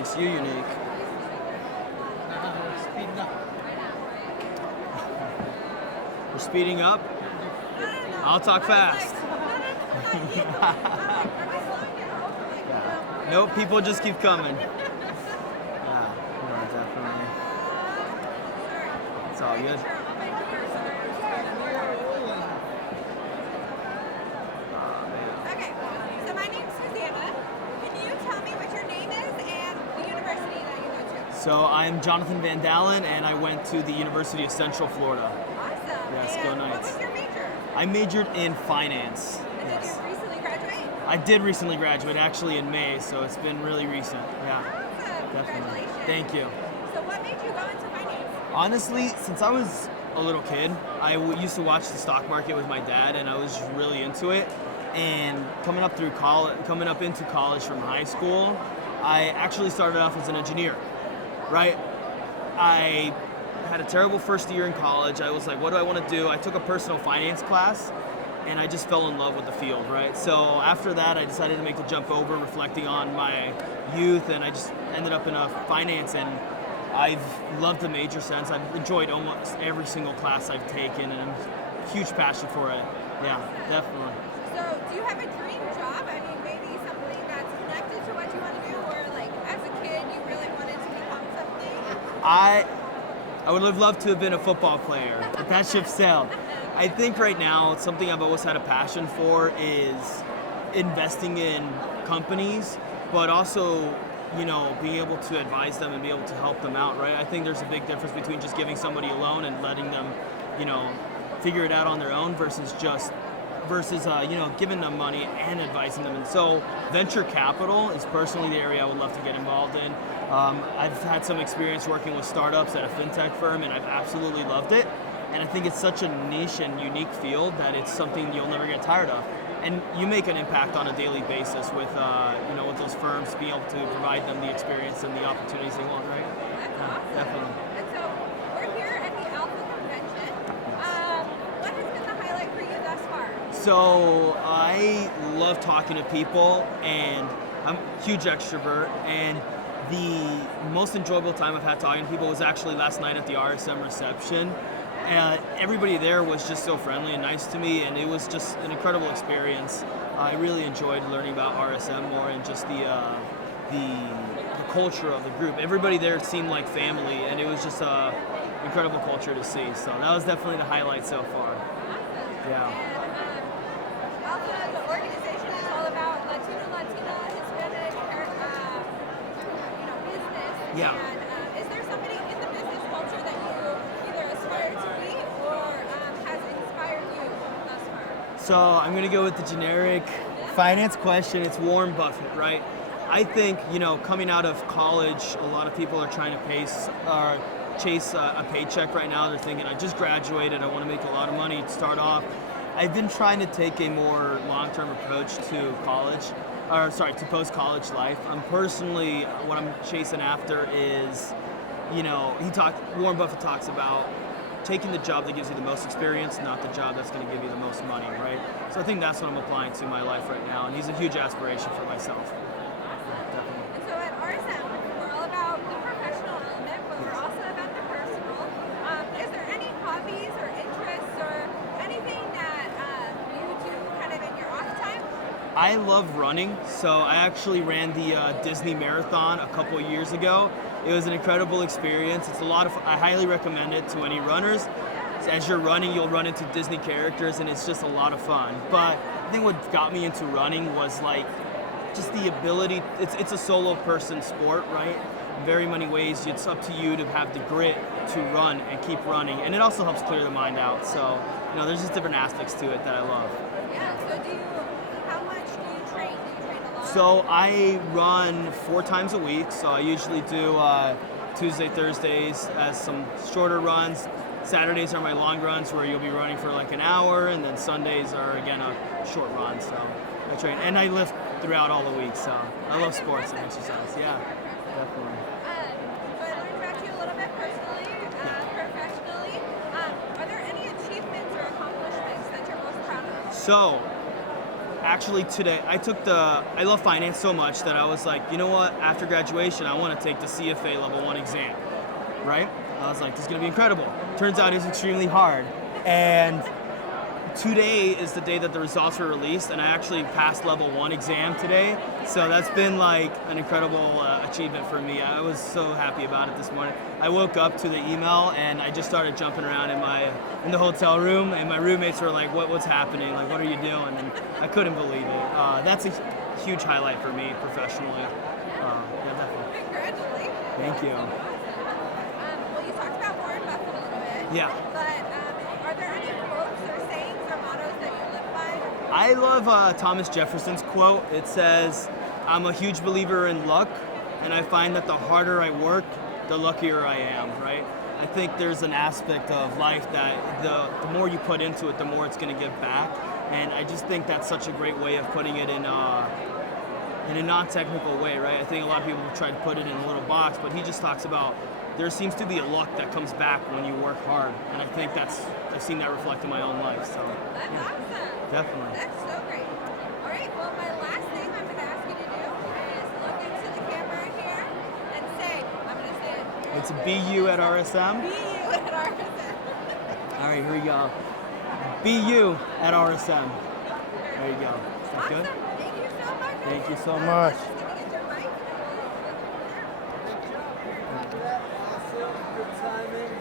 makes you unique? Speed up. You're speeding up? I'll talk fast. Yeah. Nope, people just keep coming. Yeah, no, definitely. It's all good. Okay, so my name's Susanna. Can you tell me what your name is and the university that you go to? So I'm Jonathan Van Dalen, and I went to the University of Central Florida. Awesome. Yes, and go what Knights. was your major? I majored in finance. And did Yes. you recently graduate? I did recently graduate, actually in May, so it's been really recent. Yeah, Awesome. definitely. Congratulations. Thank you. So what made you go into finance? Honestly, since I was a little kid, I used to watch the stock market with my dad, and I was really into it. And coming up into college from high school, I actually started off as an engineer. Right? I had a terrible first year in college. I was like, what do I want to do? I took a personal finance class, and I just fell in love with the field. Right? So after that, I decided to make the jump over, reflecting on my youth, and I just ended up in a finance, and I've loved the major since. I've enjoyed almost every single class I've taken, and I'm a huge passion for it. Yeah, definitely. So do you have a dream job? I mean, maybe something that's connected to what you want to do, or like as a kid you really wanted to become something? I would have loved to have been a football player, but that ship sailed. I think right now something I've always had a passion for is investing in companies, but also, you know, being able to advise them and be able to help them out, right? I think there's a big difference between just giving somebody a loan and letting them, you know, figure it out on their own versus giving them money and advising them. And so venture capital is personally the area I would love to get involved in. I've had some experience working with startups at a fintech firm, and I've absolutely loved it. And I think it's such a niche and unique field that it's something you'll never get tired of. And you make an impact on a daily basis with with those firms, being able to provide them the experience and the opportunities they want, right? That's awesome. Definitely. And so we're here at the Alpha Convention. What has been the highlight for you thus far? So I love talking to people, and I'm a huge extrovert, and the most enjoyable time I've had talking to people was actually last night at the RSM reception. Everybody there was just so friendly and nice to me, and it was just an incredible experience. I really enjoyed learning about RSM more and just the culture of the group. Everybody there seemed like family, and it was just an incredible culture to see. So that was definitely the highlight so far. Yeah. And Alpha, the organization is all about Latino, Hispanic, business. Yeah. And is there somebody in the business culture that you either aspire to be or has inspired you thus far? So I'm gonna go with the generic finance question. It's Warren Buffett, right? I think, coming out of college, a lot of people are trying to chase a paycheck right now. They're thinking, I just graduated, I want to make a lot of money to start off. I've been trying to take a more long-term approach to post-college life. Personally, what I'm chasing after is, Warren Buffett talks about taking the job that gives you the most experience, not the job that's going to give you the most money, right? So I think that's what I'm applying to my life right now, and he's a huge aspiration for myself. Definitely. And so at RSM, we're all about the professional element, but we're also about the personal. Is there any hobbies or interests or anything that you do kind of in your off time? I love running, so I actually ran the Disney Marathon a couple of years ago. It was an incredible experience. It's a lot of fun. I highly recommend it to any runners. As you're running, you'll run into Disney characters, and it's just a lot of fun. But I think what got me into running was just the ability. It's a solo person sport, right? In very many ways, it's up to you to have the grit to run and keep running, and it also helps clear the mind out. So, there's just different aspects to it that I love. Yeah, so how much do you train? Do you train a lot? So I run 4 times a week. So I usually do Tuesday, Thursdays as some shorter runs. Saturdays are my long runs where you'll be running for like an hour, and then Sundays are again a short run. So I train, and I lift throughout all the week. So I love sports and exercise. Yeah, definitely. So I learned about you a little bit personally, professionally. Are there any achievements or accomplishments that you're most proud of? So actually today I love finance so much that I was like, you know what? After graduation, I want to take the CFA Level 1 exam, right? I was like, this is going to be incredible. Turns out it's extremely hard. And today is the day that the results were released, and I actually passed Level 1 exam today. So that's been like an incredible achievement for me. I was so happy about it this morning. I woke up to the email and I just started jumping around in the hotel room, and my roommates were like, what's happening? Like, what are you doing? And I couldn't believe it. That's a huge highlight for me professionally. Yeah, definitely. Congratulations. Thank you. Well, you talked about Warren Buffett a little bit. Yeah. But are there any quotes or sayings or mottos that you live by? I love Thomas Jefferson's quote. It says, I'm a huge believer in luck, and I find that the harder I work, the luckier I am, right? I think there's an aspect of life that the more you put into it, the more it's going to give back. And I just think that's such a great way of putting it in a non-technical way, right? I think a lot of people try to put it in a little box, but he just talks about there seems to be a luck that comes back when you work hard. And I think I've seen that reflect in my own life. So That's awesome. definitely. That's so great. All right, well, my last thing I'm going to ask you to do is look into the camera here and say, I'm going to say it. It's BU at RSM. Be you at RSM. All right, here we go. BU at RSM. There you go. Is that Awesome. good? Thank you so much. Thank you so I'm much. just going to get your mic and we'll Good timing.